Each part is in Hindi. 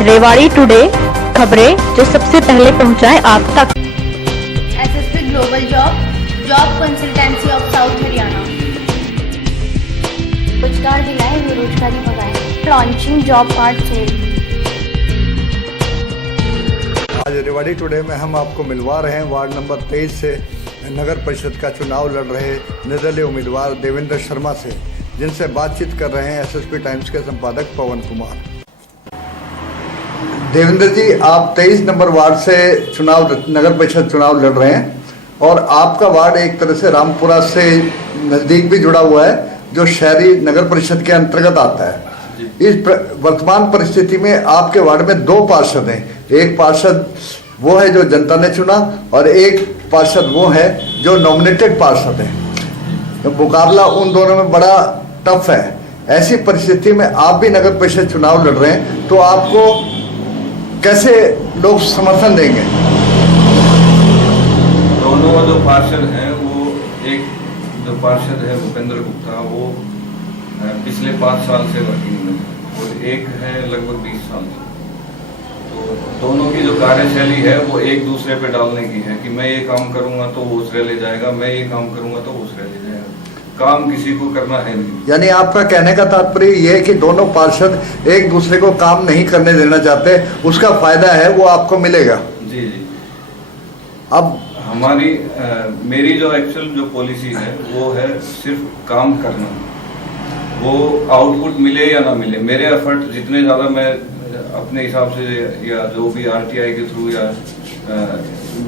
रेवाड़ी टुडे, खबरें जो सबसे पहले पहुंचाए आप तक। SSP global job consultancy of south Haryana. रोजगार दिलाए, बेरोजगारी भगाए। Launching job card cell. आज रेवाड़ी टुडे में हम आपको मिलवा रहे हैं वार्ड नंबर 23 से नगर परिषद का चुनाव लड़ रहे निर्दलीय उम्मीदवार देवेंद्र शर्मा से, जिनसे बातचीत कर रहे हैं एसएसपी टाइम्स के संपादक पवन कुमार। देवेंद्र जी, आप 23 नंबर वार्ड से नगर परिषद चुनाव लड़ रहे हैं और आपका वार्ड एक तरह से रामपुरा से नज़दीक भी जुड़ा हुआ है, जो शहरी नगर परिषद के अंतर्गत आता है। इस वर्तमान परिस्थिति में आपके वार्ड में दो पार्षद हैं। एक पार्षद वो है जो जनता ने चुना और एक पार्षद वो है जो नॉमिनेटेड पार्षद है। तो मुकाबला उन दोनों में बड़ा टफ है। ऐसी परिस्थिति में आप भी नगर परिषद चुनाव लड़ रहे हैं, तो आपको कैसे लोग समर्थन देंगे? दोनों जो पार्षद हैं, वो एक जो पार्षद है भूपेंद्र गुप्ता, वो पिछले 5 साल से वर्किंग में है और एक है लगभग 20 साल से। तो दोनों की जो कार्यशैली है वो एक दूसरे पे डालने की है कि मैं ये काम करूंगा तो वो उसरे ले जाएगा, मैं ये काम करूंगा तो वो उसरे ले जाएगा। काम किसी को करना है नहीं। यानी आपका कहने का तात्पर्य ये है कि दोनों पार्षद एक दूसरे को काम नहीं करने देना चाहते, उसका फायदा है वो आपको मिलेगा। जी जी। अब हमारी मेरी जो एक्चुअल जो पॉलिसी है वो है सिर्फ काम करना, वो आउटपुट मिले या ना मिले। मेरे एफर्ट जितने ज़्यादा मैं अपने हिसाब से या जो भी आरटीआई के थ्रू या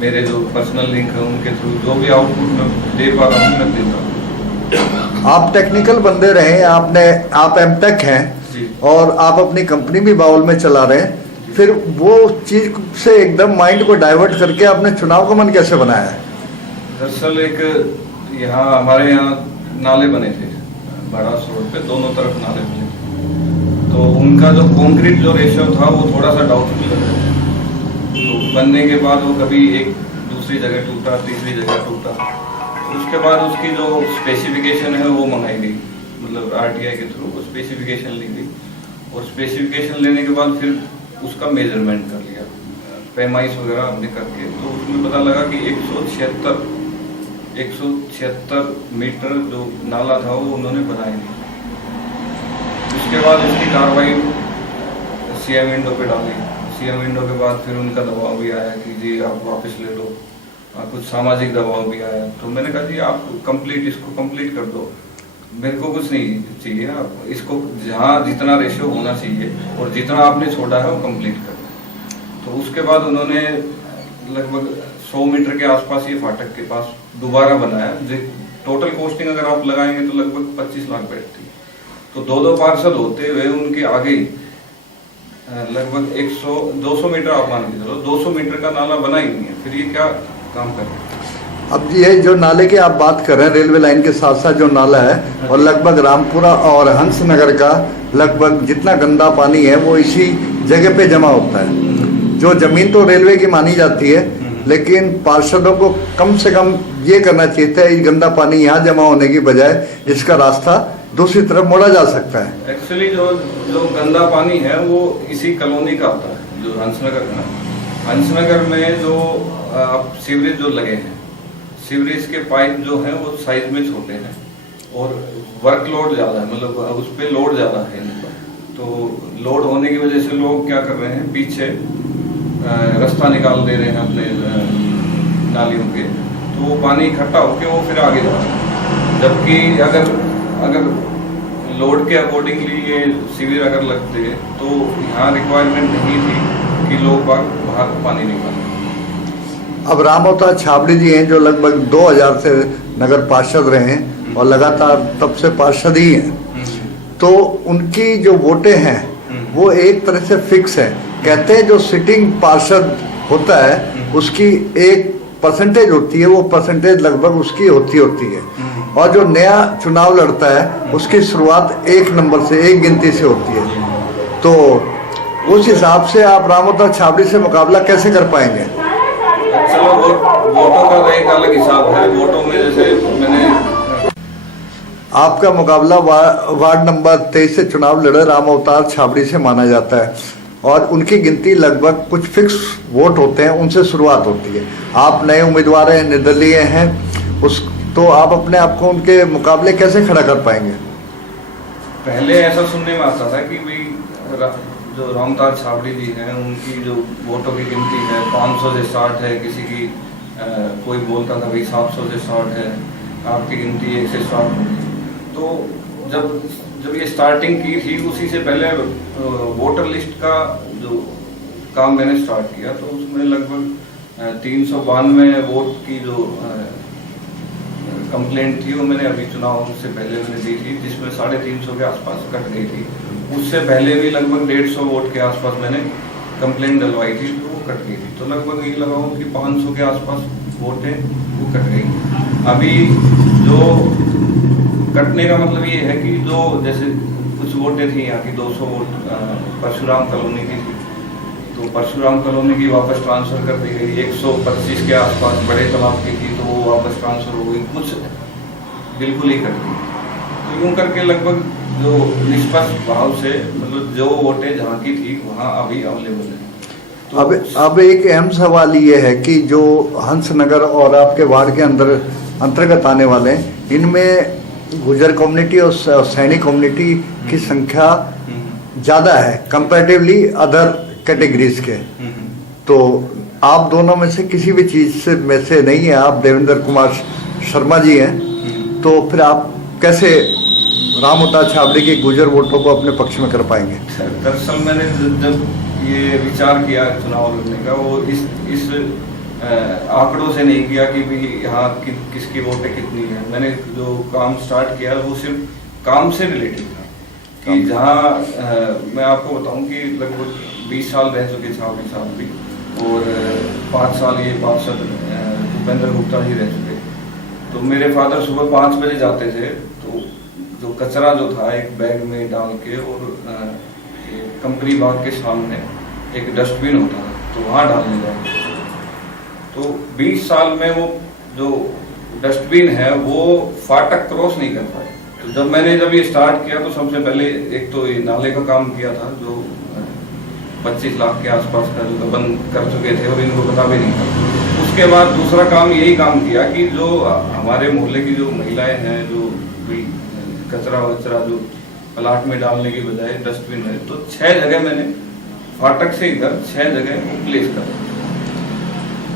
मेरे जो पर्सनल लिंक है उनके थ्रू जो भी आउटपुट मैं दे पा रहा हूँ मैं देता हूँ। आप टेक्निकल बंदे रहे, आप एमटेक हैं और आप अपनी कंपनी भी बाउल में चला रहे हैं, फिर वो चीज से एकदम माइंड को डाइवर्ट करके आपने चुनाव का मन कैसे बनाया है? दरअसल एक यहाँ हमारे यहाँ नाले बने थे बरास रोड पे, दोनों तरफ नाले बने थे, तो उनका जो कंक्रीट जो रेशियो था वो थोड़ा सा डाउटफुल लग रहा था। तो बनने के बाद वो कभी एक दूसरी जगह टूटा, तीसरी जगह टूटा। उसके बाद उसकी जो स्पेसिफिकेशन है वो मंगाई गई, मतलब आरटीआई के थ्रू वो स्पेसिफिकेशन ली गई और स्पेसिफिकेशन लेने के बाद फिर उसका मेजरमेंट कर लिया, पैमाइश वगैरह हमने करके, तो उसमें पता लगा कि 176 मीटर जो नाला था वो उन्होंने बनाया नहीं। उसके बाद उसकी कार्रवाई सीएम विंडो पे डाली। सीएम विंडो के बाद फिर उनका दबाव भी आया कि जी आप वापस ले लो, कुछ सामाजिक दबाव भी आया। तो मैंने कहा जी आप इसको कंप्लीट कर दो, मेरे को कुछ नहीं चाहिए, आप इसको जहाँ जितना रेशियो होना चाहिए और जितना आपने छोड़ा है वो कंप्लीट कर दो। तो उसके बाद उन्होंने लगभग 100 मीटर के आसपास ये फाटक के पास दोबारा बनाया। टोटल कॉस्टिंग अगर आप लगाएंगे तो लगभग 25 लाख बैठती। तो 2 पार्षद होते हुए उनके आगे लगभग 200 मीटर आप मान के चलो, 200 मीटर का नाला बना ही नहीं है, फिर ये क्या काम कर रहे हैं? अब ये जो नाले की आप बात कर रहे हैं, रेलवे लाइन के साथ साथ जो नाला है और लगभग रामपुरा और हंसनगर का लगभग जितना गंदा पानी है वो इसी जगह पे जमा होता है। जो जमीन तो रेलवे की मानी जाती है, लेकिन पार्षदों को कम से कम ये करना चाहिए था, ये गंदा पानी यहाँ जमा होने की बजाय इसका रास्ता दूसरी तरफ मोड़ा जा सकता है। एक्चुअली जो गंदा पानी है वो इसी कॉलोनी का आता है, जो हंसनगर है। हंसनगर में जो आप सीवरेज जो लगे हैं, सीवरेज के पाइप जो हैं वो साइज में छोटे हैं और वर्कलोड ज़्यादा है, मतलब उस पर लोड ज़्यादा है इनका। तो लोड होने की वजह से लोग क्या कर रहे हैं, पीछे रास्ता निकाल दे रहे हैं अपने नालियों के, तो वो पानी इकट्ठा होकर वो फिर आगे जा रहा है। जबकि अगर लोड के अकॉर्डिंगली ये सीवर अगर लगते तो यहाँ रिक्वायरमेंट नहीं थी कि लोग बाहर पानी निकालें। अब राम अवतार छाबड़ी जी हैं जो लगभग 2000 से नगर पार्षद रहे हैं और लगातार तब से पार्षद ही हैं, तो उनकी जो वोटें हैं वो एक तरह से फिक्स है। कहते हैं जो सिटिंग पार्षद होता है उसकी एक परसेंटेज होती है, वो परसेंटेज लगभग उसकी होती है और जो नया चुनाव लड़ता है उसकी शुरुआत 1 नंबर से, 1 गिनती से होती है। तो उस हिसाब से आप राम अवतार छाबड़ी से मुकाबला कैसे कर पाएंगे? चलो वोटों का एक अलग हिसाब है। वोटों में जैसे मैंने आपका मुकाबला वार्ड नंबर 23 से चुनाव लड़े राम अवतार छाबड़ी से माना जाता है। और उनकी गिनती लगभग कुछ फिक्स वोट होते हैं, उनसे शुरुआत होती है। आप नए उम्मीदवार हैं, निर्दलीय हैं, उस तो आप अपने आप को उनके मुकाबले कैसे खड़ा कर पाएंगे? पहले ऐसा सुनने में आता था कि भाई जो रामदास छाबड़ी जी हैं उनकी जो वोटों की गिनती है 500 से स्टार्ट है, किसी की कोई बोलता था भाई 700 से स्टार्ट है, आपकी गिनती 1 से स्टार्ट होगी। तो जब ये स्टार्टिंग की थी उसी से पहले वोटर लिस्ट का जो काम मैंने स्टार्ट किया तो उसमें लगभग 392 वोट की जो कंप्लेंट थी वो मैंने अभी चुनाव से पहले मैंने दी थी, जिसमें 350 के आसपास कट गई थी। उससे पहले भी लगभग 150 वोट के आसपास मैंने कंप्लेंट डलवाई थी तो वो कट गई थी। तो लगभग ये लगाऊं कि 500 के आसपास वोटें वो कट गई। अभी जो कटने का मतलब ये है कि जो जैसे कुछ वोटें थी यहाँ की 200 वोट परशुराम कॉलोनी की थी, तो परशुराम कॉलोनी की वापस ट्रांसफर कर दी गई। 125 के आसपास बड़े तालाब की थी तो वो वापस ट्रांसफर हो गई, कुछ बिल्कुल ही कट गई। तो यूँ करके लगभग जो निष्पक्ष भाव से मतलब जो वोटें जहाँ की थी वहाँ अभी अवेलेबल है। तो अब एक अहम सवाल ये है कि जो हंसनगर और आपके वार्ड के अंतर्गत आने वाले हैं, इनमें गुजर कम्युनिटी और सैनी कम्युनिटी की संख्या ज़्यादा है कंपैरेटिवली अदर कैटेगरीज के। तो आप दोनों में से किसी भी चीज़ में से नहीं है, आप देवेंद्र कुमार शर्मा जी हैं, तो फिर आप कैसे रामवतार छाबड़ी के गुजर वोटों को अपने पक्ष में कर पाएंगे? दरअसल मैंने जब ये विचार किया चुनाव लड़ने का, वो इस आंकड़ों से नहीं किया कि भाई यहाँ किसकी वोटें कितनी है। मैंने जो काम स्टार्ट किया वो सिर्फ काम से रिलेटेड था कि जहाँ मैं आपको बताऊं कि लगभग 20 साल रह चुके छाबड़ी साहब भी, और 5 साल ये पार्षद भूपेंद्र गुप्ता जी रह चुके। तो मेरे फादर सुबह 5 बजे जाते थे, तो जो कचरा जो था एक बैग में डाल के, और कंपनी बाग के सामने एक डस्टबिन होता था तो वहाँ डालने जाते। तो 20 साल में वो जो डस्टबिन है वो फाटक क्रॉस नहीं कर पाए। तो जब ये स्टार्ट किया तो सबसे पहले एक तो ये नाले का काम किया था जो 25 लाख के आसपास का जो बंद कर चुके थे और इनको पता भी नहीं था। उसके बाद दूसरा काम यही काम किया कि जो हमारे मोहल्ले की जो महिलाएं हैं जो कचरा वचरा जो प्लाट में डालने की बजाय डस्टबिन है, तो 6 जगह मैंने फाटक से इधर 6 जगह प्लेस कर।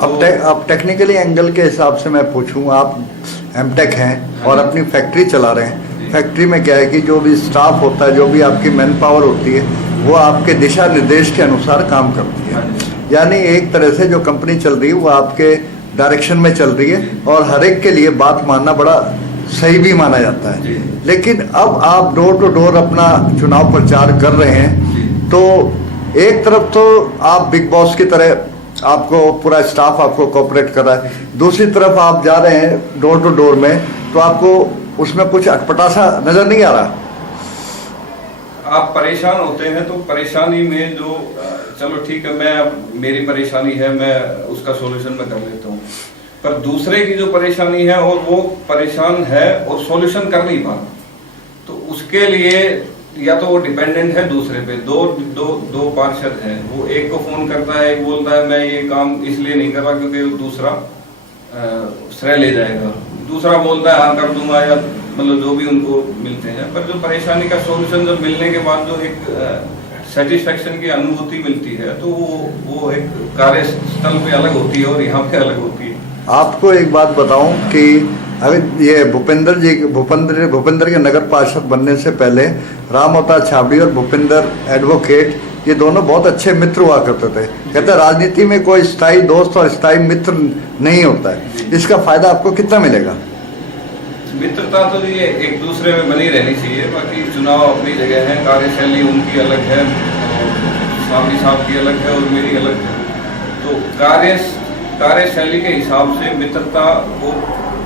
अब टेक्निकली एंगल के हिसाब से मैं पूछूं, आप एमटेक हैं और अपनी फैक्ट्री चला रहे हैं। फैक्ट्री में क्या है कि जो भी स्टाफ होता है, जो भी आपकी मैन पावर होती है, वो आपके दिशा निर्देश के अनुसार काम करती है। यानी एक तरह से जो कंपनी चल रही है वो आपके डायरेक्शन में चल रही है और हर एक के लिए बात मानना बड़ा सही भी माना जाता है। लेकिन अब आप डोर टू डोर अपना चुनाव प्रचार कर रहे हैं, तो एक तरफ तो आप बिग बॉस की तरह आपको पूरा स्टाफ आपको कोऑपरेट कर रहा है, दूसरी तरफ आप जा रहे हैं डोर टू डोर में, तो आपको उसमें कुछ अटपटा सा नजर नहीं आ रहा? आप परेशान होते हैं तो परेशानी में जो चलो ठीक है, मेरी परेशानी है, मैं उसका सॉल्यूशन मैं कर लेता हूँ, पर दूसरे की जो परेशानी है और वो परेशान है और सॉल्यूशन कर नहीं पा रहा, तो उसके लिए या तो वो डिपेंडेंट है दूसरे पे। दो पार्षद हैं, वो एक को फोन करता है, एक बोलता है मैं ये काम इसलिए नहीं कर रहा क्योंकि दूसरा श्रेय ले जाएगा, दूसरा बोलता है हाँ कर दूंगा, या मतलब जो भी उनको मिलते हैं। पर जो परेशानी का सॉल्यूशन जब मिलने के बाद जो एक सेटिस्फेक्शन की अनुभूति मिलती है, तो वो एक कार्यस्थल पे अलग होती है और यहाँ पे अलग होती है। आपको एक बात बताऊं कि अगर ये भूपेंद्र के नगर पार्षद बनने से पहले रामवतार छाबड़ी और भूपेंद्र एडवोकेट ये दोनों बहुत अच्छे मित्र हुआ करते थे। कहते हैं राजनीति में कोई स्थायी दोस्त और स्थायी मित्र नहीं होता है। इसका फायदा आपको कितना मिलेगा? मित्रता तो ये एक दूसरे में बनी रहनी चाहिए, बाकी चुनाव अपनी जगह है, कार्यशैली उनकी अलग है, छाबड़ी साहब की अलग है और मेरी अलग है। तो कार्यशैली के हिसाब से मित्रता को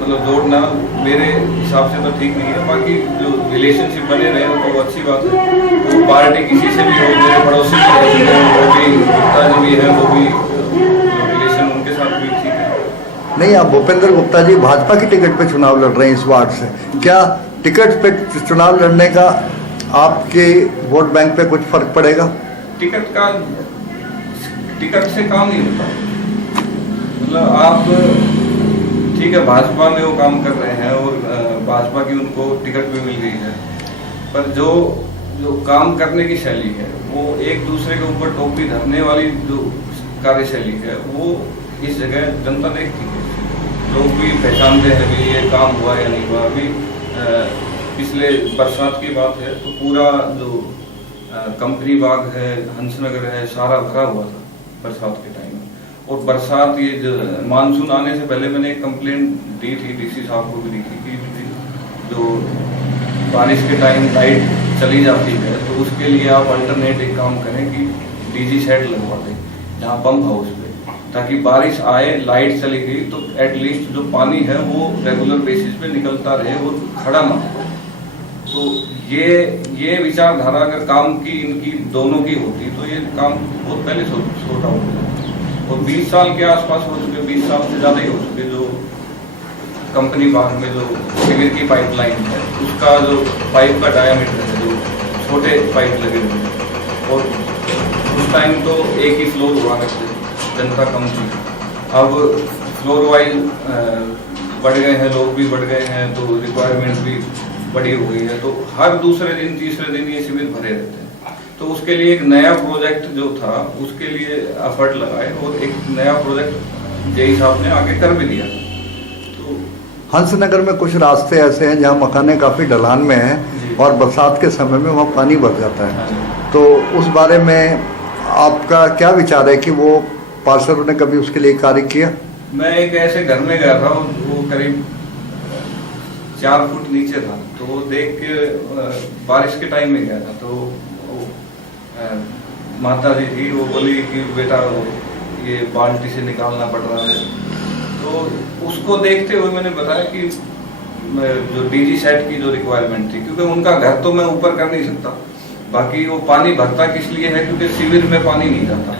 मतलब जोड़ना मेरे हिसाब से तो ठीक नहीं है। बाकी जो रिलेशनशिप बने रहे तो वो अच्छी बात है। वो पार्टी किसी से भी हो, मेरे पड़ोसी वो भी गुप्ता जी भी है, वो भी रिलेशन उनके साथ भी ठीक है। नहीं, आप भूपेंद्र गुप्ता जी भाजपा की टिकट पे चुनाव लड़ रहे हैं इस वार्ड से, क्या टिकट पे चुनाव लड़ने का आपके वोट बैंक पे कुछ फर्क पड़ेगा? टिकट से काम नहीं होता। मतलब आप ठीक है भाजपा में वो काम कर रहे हैं और भाजपा की उनको टिकट भी मिल गई है, पर जो काम करने की शैली है वो एक दूसरे के ऊपर टोपी धरने वाली जो कार्यशैली है वो इस जगह जनता देखती है। लोग भी पहचानते हैं कि ये काम हुआ या नहीं हुआ। अभी पिछले बरसात की बात है तो पूरा जो कंपनी बाग है, हंसनगर है, सारा भरा हुआ था बरसात के टाइम में। और बरसात ये जो मानसून आने से पहले मैंने एक कंप्लेंट दी थी डीसी साहब को भी दी थी कि जो बारिश के टाइम लाइट चली जाती है तो उसके लिए आप अल्टरनेट एक काम करें कि डीजी सेट लगवा दें जहाँ पंप हाउस पे, ताकि बारिश आए लाइट चली गई तो एटलीस्ट जो पानी है वो रेगुलर बेसिस पे निकलता रहे और खड़ा ना हो। तो ये विचारधारा अगर काम की इनकी दोनों की होती तो ये काम बहुत पहले सॉर्ट आउट हो जाता। और 20 साल के आसपास हो चुके, 20 साल से ज़्यादा ही हो चुके। जो कंपनी बाग में जो सीवर की पाइपलाइन है उसका जो पाइप का डायामीटर है, जो छोटे पाइप लगे हुए हैं, और उस टाइम तो एक ही फ्लोर हुआ करते, जनता कम थी। अब फ्लोर वाइज बढ़ गए हैं, लोग भी बढ़ गए हैं, तो रिक्वायरमेंट भी बड़ी हो गई है। तो हर दूसरे दिन तीसरे दिन ये शिविर भरे रहते हैं। तो उसके लिए एक नया प्रोजेक्ट जो था उसके लिए एफर्ट लगाए और एक नया प्रोजेक्ट जेई साहब ने आगे कर भी दिया। तो हंसनगर में कुछ रास्ते ऐसे हैं जहाँ मकाने काफ़ी ढलान में हैं और बरसात के समय में वहाँ पानी भर जाता है, तो उस बारे में आपका क्या विचार है कि वो पार्षदों ने कभी उसके लिए कार्य किया? मैं एक ऐसे घर में गया था, वो करीब 4 फुट नीचे था, तो वो देख के बारिश के टाइम में गया था। तो माता जी थी, वो बोली कि बेटा ये बाल्टी से निकालना पड़ रहा है। तो उसको देखते हुए मैंने बताया कि जो डीजी सेट की जो रिक्वायरमेंट थी, क्योंकि उनका घर तो मैं ऊपर कर नहीं सकता, बाकी वो पानी भरता किस लिए है, क्योंकि शिविर में पानी नहीं जाता।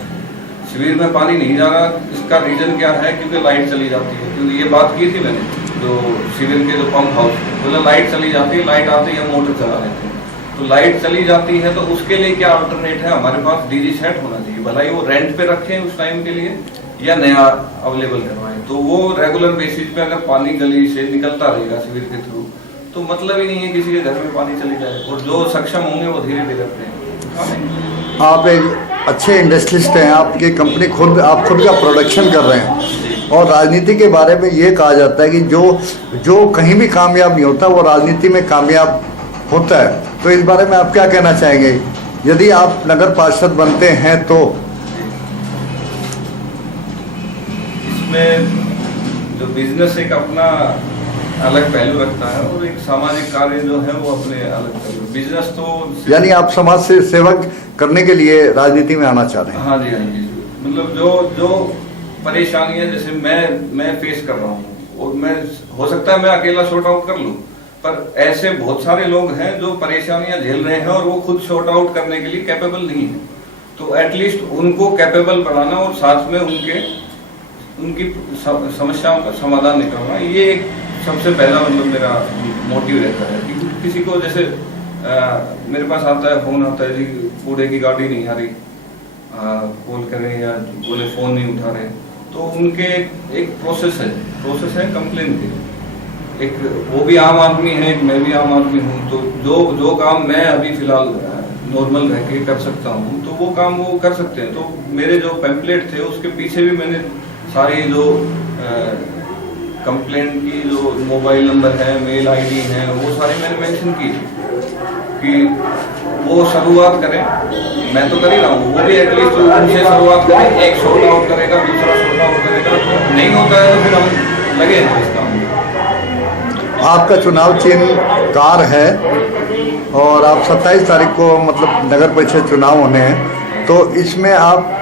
शिविर में पानी नहीं जा रहा, इसका रीजन क्या है, क्योंकि लाइट चली जाती है। क्योंकि ये बात की थी मैंने जो शिविर के जो पंप हाउस, बोला लाइट चली जाती है, लाइट आती है मोटर चला लेते हैं। तो लाइट चली जाती है तो उसके लिए क्या अल्टरनेट है, हमारे पास डीजी सेट होना चाहिए। भला ही वो रेंट पे रखें उस टाइम के लिए या नया अवेलेबल करवाएं। तो वो रेगुलर बेसिस पे अगर पानी गली से निकलता रहेगा शिविर के थ्रू, तो मतलब ही नहीं है किसी के घर में पानी चली जाए। और जो सक्षम होंगे वो धीरे धीरे अपने। आप एक अच्छे इंडस्ट्रियलिस्ट हैं, आपकी कंपनी आप खुद का प्रोडक्शन कर रहे हैं, और राजनीति के बारे में ये कहा जाता है कि जो कहीं भी कामयाब नहीं होता वो राजनीति में कामयाब होता है। तो इस बारे में आप क्या कहना चाहेंगे यदि आप नगर पार्षद बनते हैं तो? इसमें जो बिजनेस एक अपना अलग पहलू रखता है और एक सामाजिक कार्य जो है वो अपने अलग पहलू। बिजनेस तो यानी आप समाज से सेवक करने के लिए राजनीति में आना चाह रहे हैं? हाँ जी, हाँ जी। मतलब जो परेशानियां जैसे मैं फेस कर रहा हूँ, और मैं हो सकता है मैं अकेला शॉर्ट आउट कर लूँ, पर ऐसे बहुत सारे लोग हैं जो परेशानियां झेल रहे हैं और वो खुद शॉर्ट आउट करने के लिए कैपेबल नहीं है। तो एटलीस्ट उनको कैपेबल बनाना और साथ में उनकी समस्याओं का समाधान निकालना, ये एक सबसे पहला मतलब मेरा मोटिव रहता है। कि किसी को जैसे मेरे पास आता है, फोन आता है जी कूड़े की गाड़ी नहीं आ रही, कॉल करें या बोले फोन नहीं उठा रहे, तो उनके एक प्रोसेस है कंप्लेन की। एक वो भी आम आदमी है, मैं भी आम आदमी हूँ, तो जो काम मैं अभी फिलहाल नॉर्मल रह के कर सकता हूँ तो वो काम वो कर सकते हैं। तो मेरे जो पैम्पलेट थे उसके पीछे भी मैंने सारी जो कंप्लेंट की जो मोबाइल नंबर है, मेल आईडी है, वो सारी मैंने मेंशन की थी कि वो शुरुआत करें। मैं तो कर ही रहा हूँ, वो भी एटलीस्ट उनसे शुरुआत करें। एक शॉर्ट आउट करेगा, दूसरा शॉर्ट आउट करेगा, नहीं होता है तो फिर हम लगे हैं इस काम में। आपका चुनाव चिन्ह कार है और आप 27 तारीख को मतलब नगर परिषद चुनाव होने हैं, तो इसमें आप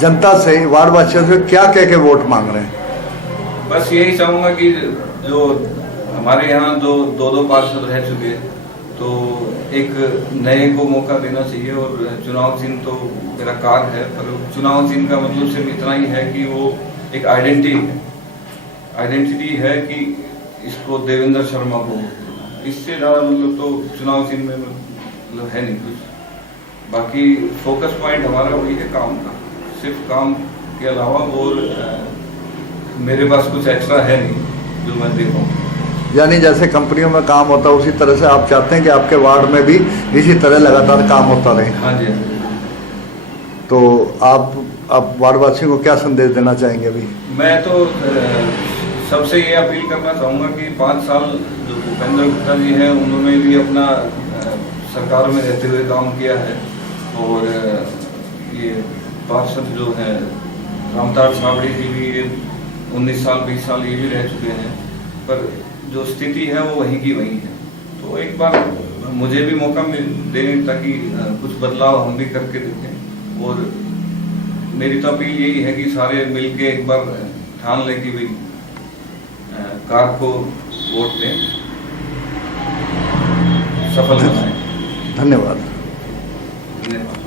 जनता से, वार्ड वासियों से क्या कह के वोट मांग रहे हैं? बस यही चाहूँगा कि जो हमारे यहाँ जो 2 पार्षद रह चुके, तो एक नए को मौका देना चाहिए। और चुनाव चिन्ह तो मेरा कार है, पर चुनाव चिन्ह का मतलब सिर्फ इतना ही है कि वो एक आइडेंटिटी है कि इसको देवेंद्र शर्मा को, इससे ज़्यादा मतलब तो चुनाव चिन्ह में मतलब है नहीं कुछ। बाकी फोकस पॉइंट हमारा वही है काम का, सिर्फ काम के अलावा और मेरे पास कुछ एक्स्ट्रा है नहीं जो मैं दे पाऊँ। यानी जैसे कंपनियों में काम होता है उसी तरह से आप चाहते हैं कि आपके वार्ड में भी इसी तरह लगातार काम होता रहे। हाँ जी, हाँ जी। तो आप वार्डवासियों को क्या संदेश देना चाहेंगे अभी? मैं तो सबसे ये अपील करना चाहूँगा कि 5 साल जो भूपेंद्र गुप्ता जी हैं उन्होंने भी अपना सरकार में रहते हुए काम किया है, और ये पार्षद जो हैं रामताड़ छाबड़ी जी भी 19 साल 20 साल ये भी रह चुके हैं, पर जो स्थिति है वो वहीं की वहीं है। तो एक बार मुझे भी मौका दें ताकि कुछ बदलाव हम भी करके देखें, और मेरी तो अपील यही है कि सारे मिलके एक बार ठान लें कि भाई कार को वोट दें, सफल बनाएं। धन्यवाद। धन्यवाद।